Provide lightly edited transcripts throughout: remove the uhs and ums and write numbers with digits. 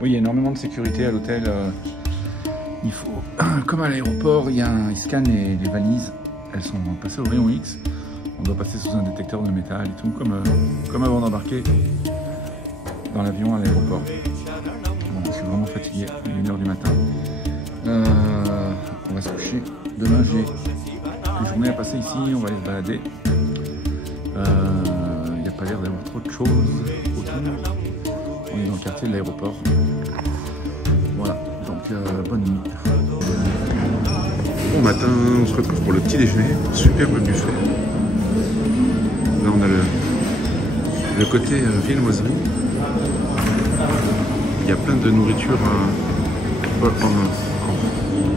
Oui, il y a énormément de sécurité à l'hôtel. Il faut, comme à l'aéroport, ils scannent les valises. Elles sont passées au rayon X. On doit passer sous un détecteur de métal et tout, comme avant d'embarquer dans l'avion à l'aéroport. Bon, je suis vraiment fatigué, il est 1h du matin. On va se coucher. Demain, j'ai une journée à passer ici, on va aller se balader. Il n'y a pas l'air d'avoir trop de choses autour. On est dans le quartier de l'aéroport. Voilà, donc bonne nuit. Bon matin, on se retrouve pour le petit déjeuner. Superbe buffet. Là, on a le côté viennoiserie. Il y a plein de nourriture à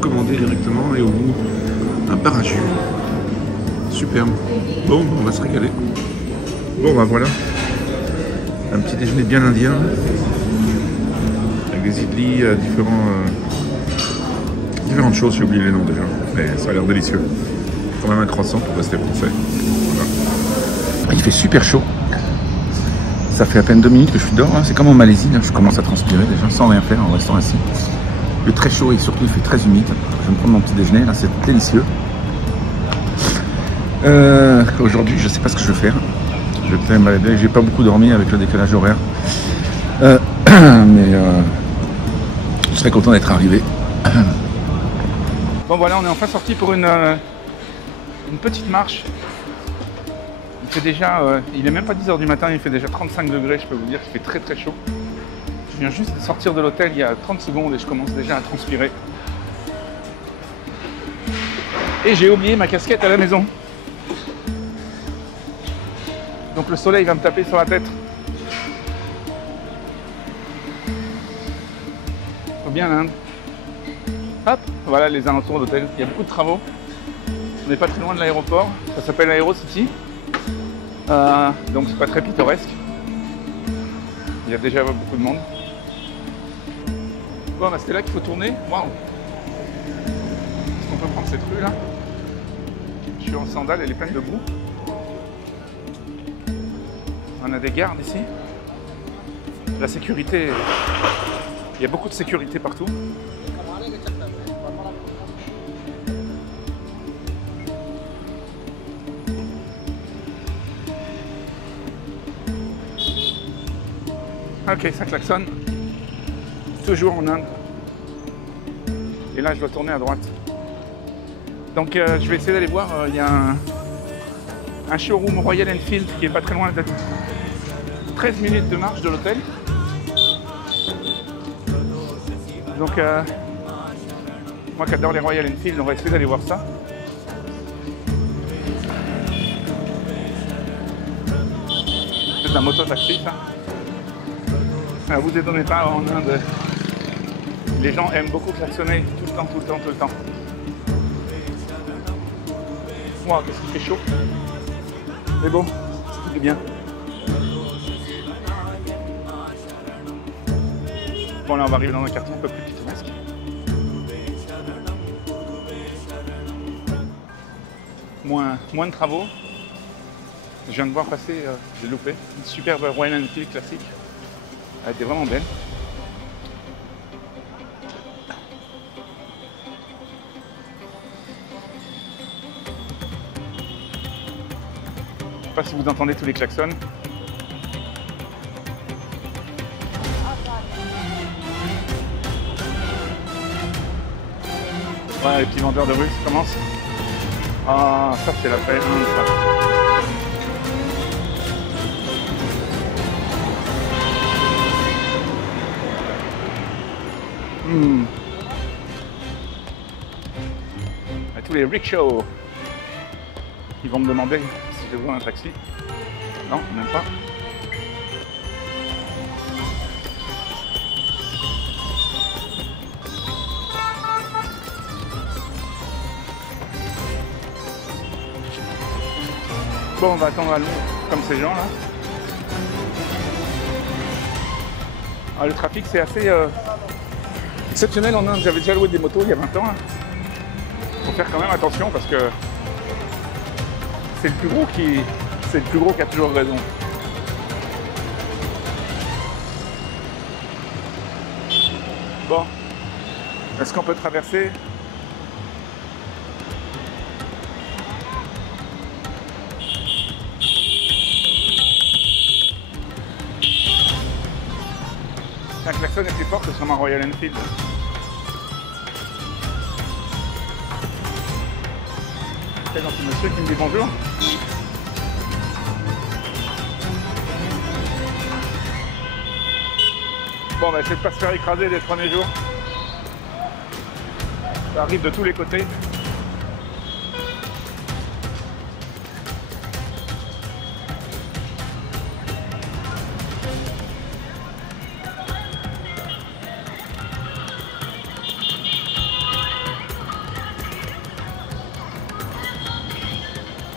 commander directement et au bout, un bar à jus. Superbe. Bon, on va se régaler. Bon, bah voilà. Un petit déjeuner bien indien. Avec des idlis, différentes choses, j'ai oublié les noms déjà. Mais ça a l'air délicieux. Quand même un croissant pour rester français. Voilà. Il fait super chaud. Ça fait à peine 2 minutes que je suis dehors. Hein. C'est comme en Malaisie, là. Je commence à transpirer déjà sans rien faire en restant assis. Il est très chaud et surtout il fait très humide. Je vais me prendre mon petit déjeuner, là c'est délicieux. Aujourd'hui je sais pas ce que je vais faire. Je vais peut-être me balader. J'ai pas beaucoup dormi avec le décalage horaire. Mais je serais content d'être arrivé. Bon voilà, on est enfin sorti pour une petite marche. Il fait déjà, il est même pas 10h du matin, il fait déjà 35 degrés, je peux vous dire qu'il fait très très chaud. Je viens juste de sortir de l'hôtel il y a 30 secondes et je commence déjà à transpirer. Et j'ai oublié ma casquette à la maison. Donc le soleil va me taper sur la tête. Faut bien l'Inde. Hop, voilà les alentours de l'hôtel. Il y a beaucoup de travaux. On n'est pas très loin de l'aéroport. Ça s'appelle Aerocity. Donc c'est pas très pittoresque. Il y a déjà beaucoup de monde. Bon, bah, c'était là qu'il faut tourner. Waouh! Est-ce qu'on peut prendre cette rue là? Je suis en sandales, elle est pleine de boue. On a des gardes ici. La sécurité, il y a beaucoup de sécurité partout. Ok, ça klaxonne. Toujours en Inde. Et là, je dois tourner à droite. Donc, je vais essayer d'aller voir. Il y a un showroom Royal Enfield qui est pas très loin, de 13 minutes de marche de l'hôtel. Donc, moi qui adore les Royal Enfield, on va essayer d'aller voir ça. C'est un moto-taxi, ça. Ne vous étonnez pas, en Inde, les gens aiment beaucoup klaxonner tout le temps, tout le temps, tout le temps. Wow, qu'est-ce qu'il fait chaud. Mais bon, c'est bien. Bon, là, on va arriver dans un quartier un peu plus pittoresque. Moins de travaux. Je viens de voir passer, j'ai loupé, une superbe Royal Enfield classique. Elle était vraiment belle. Je sais pas si vous entendez tous les klaxons. Voilà les petits vendeurs de rue, ça commence. Ah, ça c'est la paix, ça. À tous les rickshaws, ils vont me demander si je veux un taxi. Non, même pas. Bon, on va attendre à l'eau, comme ces gens là. Alors, le trafic c'est assez exceptionnel en Inde. J'avais déjà loué des motos il y a 20 ans. Il faut faire quand même attention parce que c'est le plus gros qui a toujours raison. Bon, est-ce qu'on peut traverser? Un klaxon est plus fort que sur ma Royal Enfield. C'est gentil monsieur qui me dit bonjour. Bon, on va essayer de pas se faire écraser les premiers jours. Ça arrive de tous les côtés.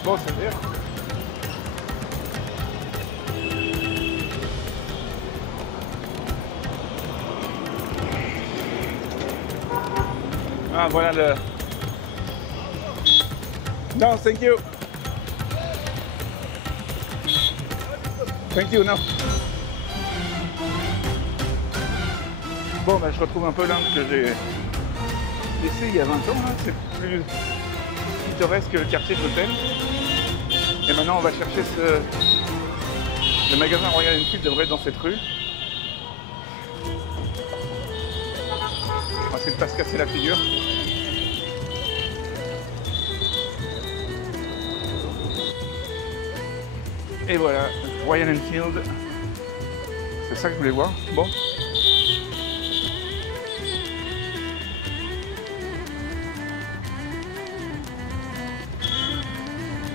Bon, c'est bien. Ah, voilà le... No, thank you. Thank you, no. Bon, bah, je retrouve un peu l'Inde que j'ai laissé il y a 20 ans. Hein. C'est plus pittoresque que le quartier de l'hôtel. Et maintenant, on va chercher le magasin Royal Enfield devrait être dans cette rue. On va essayer de pas se casser la figure. Et voilà, Royal Enfield. C'est ça que je voulais voir. Bon.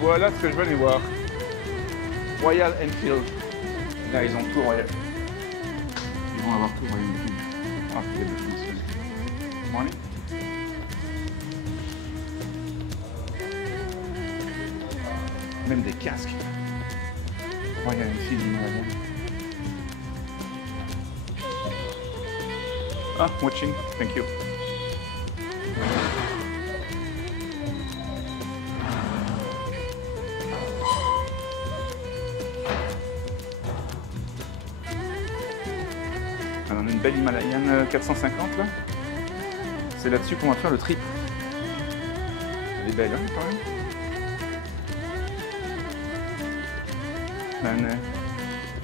Voilà ce que je veux aller voir. Royal Enfield. Là, ils ont tout Royal. Ils vont avoir tout Royal Enfield. Ah, c'est bien monsieur. Morning. Même des casques. Royal Enfield, ah, watching. Thank you. Alors, on a une belle Himalayan 450 là. C'est là-dessus qu'on va faire le trip. Elle est belle hein, quand même.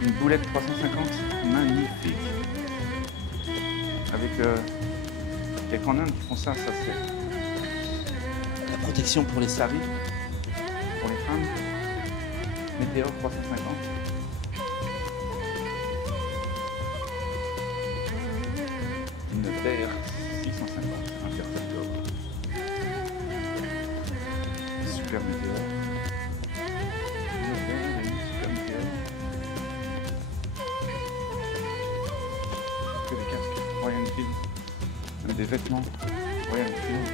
Une boulette 350, magnifique. Avec il y a qu'en Inde qui font ça, c'est la protection pour les saris, pour les femmes. Météor 350. Une terre 650, Interceptor. Super Météor. Que des casques, Royal Enfield, même des vêtements, Royal Enfield.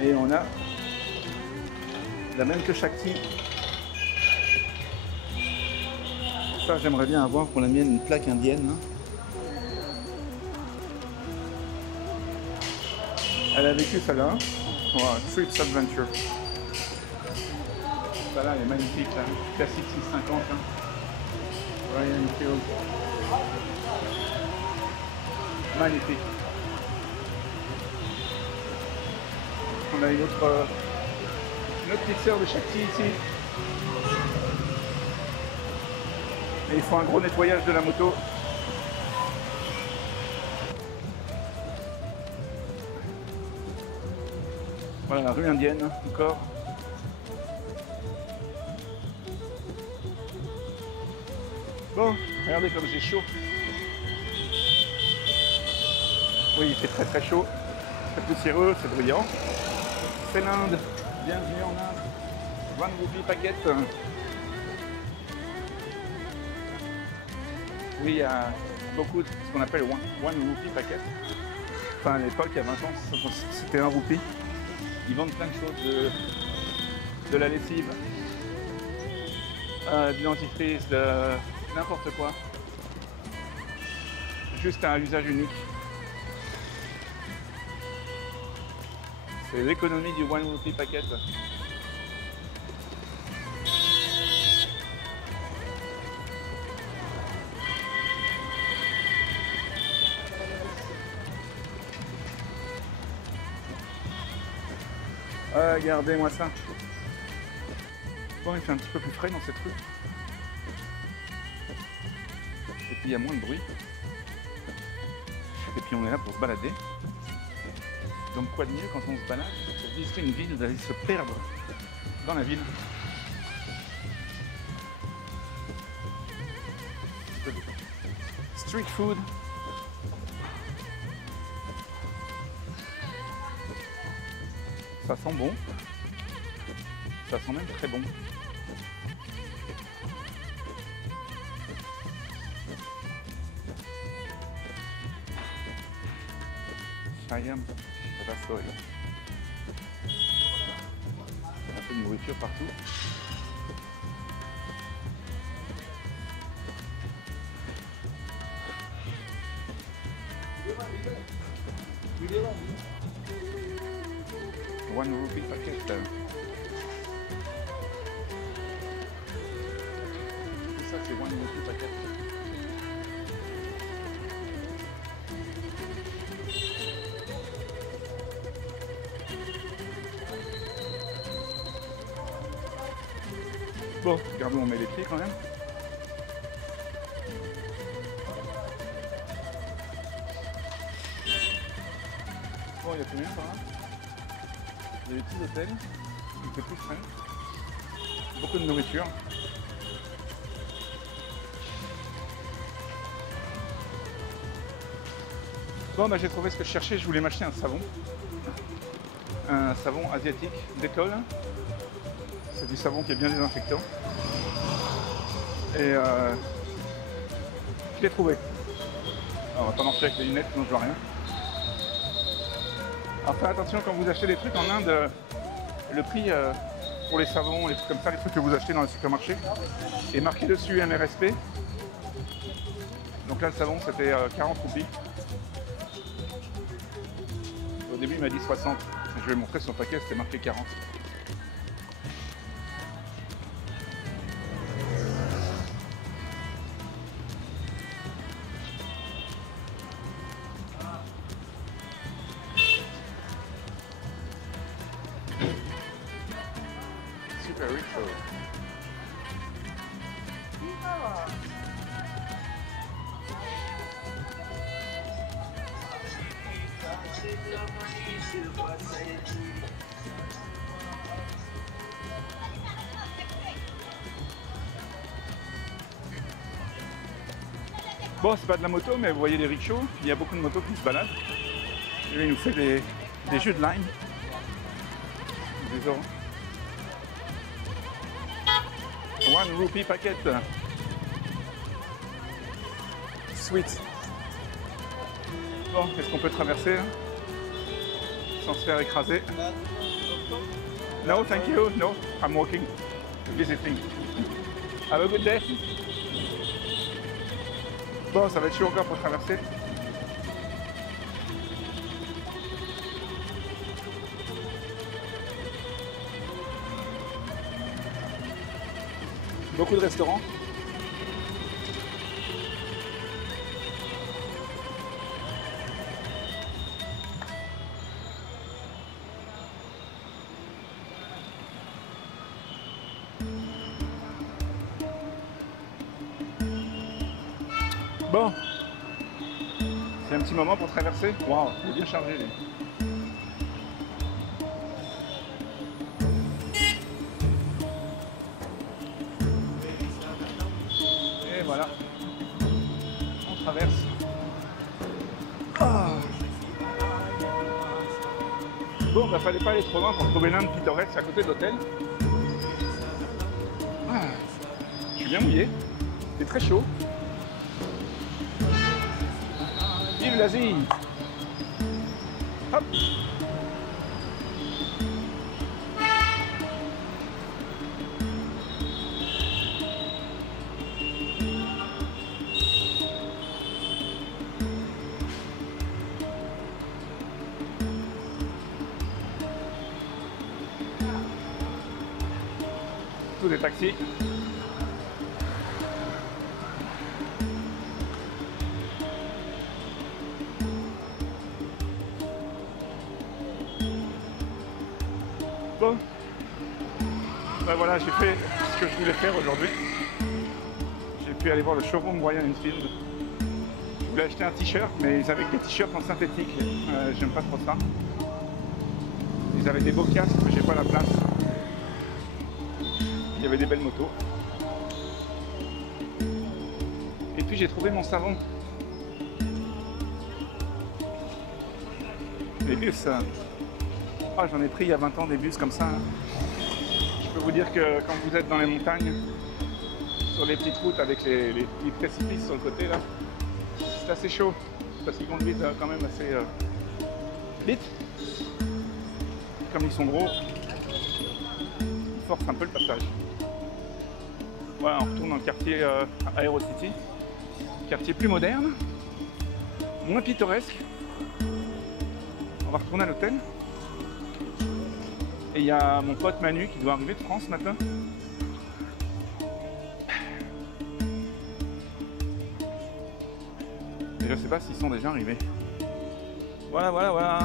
Et on a la même que Shakti. Ça, j'aimerais bien avoir pour la mienne une plaque indienne. Elle a vécu celle-là. Wow, Trips Adventure. Celle-là, elle est magnifique. Là. Classique 650. Hein. Royal Enfield. Magnifique. On a une autre petite sœur de Shakti ici. Et ils font un gros nettoyage de la moto. Voilà la rue indienne encore. Bon, regardez comme j'ai chaud. Oui, il fait très très chaud. C'est poussiéreux, c'est bruyant. C'est l'Inde. Bienvenue en Inde. 20 roupies paquet. Oui, il y a beaucoup de ce qu'on appelle one rupee paquet. Enfin, à l'époque, il y a 20 ans, c'était 1 roupie. Ils vendent plein de choses, de la lessive, du dentifrice, de n'importe quoi. Juste à un usage unique. C'est l'économie du 1 rupee packet. Regardez-moi ça. Bon, il fait un petit peu plus frais dans cette rue. Et puis il y a moins de bruit. Et puis on est là pour se balader. Donc quoi de mieux quand on se balade pour visiter une ville, d'aller se perdre dans la ville. Street food. Ça sent bon. Ça sent même très bon. Chayam Rasoil. Un peu de nourriture partout. One rupee packet. Ça c'est one rupee packet. Bon, regardez où on met les pieds quand même. Bon, il y a plus rien par là. Il y a des petits hôtels, il fait plus frais. Beaucoup de nourriture. Bon, bah, j'ai trouvé ce que je cherchais, je voulais m'acheter un savon. Un savon asiatique Dettol. C'est du savon qui est bien désinfectant. Et je l'ai trouvé. Alors, on va pas marcher avec les lunettes, sinon je vois rien. Alors faites attention quand vous achetez des trucs en Inde, le prix pour les savons, les trucs comme ça, les trucs que vous achetez dans les supermarchés, est marqué dessus MRSP. Donc là le savon c'était 40 roupies. Au début il m'a dit 60. Je vais montrer son paquet, c'était marqué 40. Super Rico. Bon, c'est pas de la moto, mais vous voyez les rickshaws, il y a beaucoup de motos qui se baladent. Et là, il nous fait des jeux de line. Des euros. One rupee packet. Sweet. Bon, est-ce qu'on peut traverser là, sans se faire écraser? No, thank you. No, I'm walking, visiting. Have a good day. Bon, ça va être chaud encore pour traverser. Beaucoup de restaurants. Bon, c'est un petit moment pour traverser. Waouh, il est bien chargé lui. Et voilà, on traverse. Ah. Bon, bah fallait pas aller trop loin pour trouver l'Inde pittoresque à côté de l'hôtel. Ah. Je suis bien mouillé, c'est très chaud. Vive l'Asie! Hop! partout des taxis. Bon, ben voilà, j'ai fait ce que je voulais faire aujourd'hui. J'ai pu aller voir le showroom Royal Enfield. Je voulais acheter un t-shirt, mais ils avaient que des t-shirts en synthétique. J'aime pas trop ça. Ils avaient des beaux casques, mais j'ai pas la place. Il y avait des belles motos. Et puis j'ai trouvé mon savon. Les bus. Oh, j'en ai pris il y a 20 ans des bus comme ça. Je peux vous dire que quand vous êtes dans les montagnes, sur les petites routes avec les petits précipices sur le côté là, c'est assez chaud. Parce qu'ils conduisent quand même assez vite. Comme ils sont gros, ils forcent un peu le passage. Voilà, on retourne dans le quartier Aerocity, quartier plus moderne, moins pittoresque. On va retourner à l'hôtel. Et il y a mon pote Manu qui doit arriver de France maintenant. Et je sais pas s'ils sont déjà arrivés. Voilà, voilà, voilà.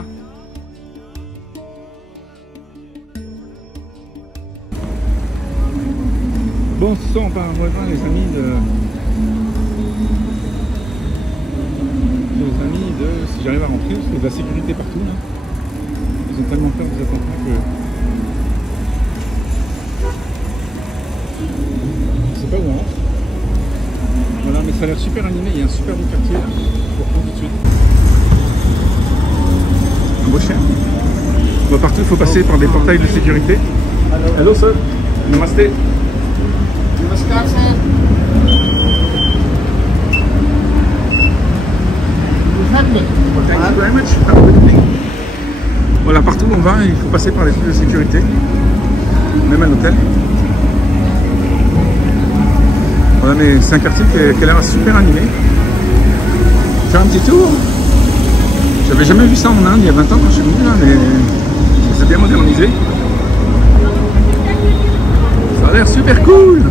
Bon, ce soir on part rejoindre les amis de... Si j'arrive à rentrer, parce qu'il y a de la sécurité partout là. Ils ont tellement peur des attentats que... Je sais pas où on rentre. Voilà, mais ça a l'air super animé, il y a un super beau quartier là. Je vous reprends tout de suite. Un beau chien. Bon, partout il faut passer par des portails de sécurité. Hello sir. Namaste. नमस्कार sir. Thank you very much. Have a good evening. Voilà, partout où on va, il faut passer par les trucs de sécurité, même à l'hôtel. Voilà, mais c'est un quartier qui a l'air super animé. Faire un petit tour. J'avais jamais vu ça en Inde il y a 20 ans quand je suis venu là, mais c'est bien modernisé. Ça a l'air super cool.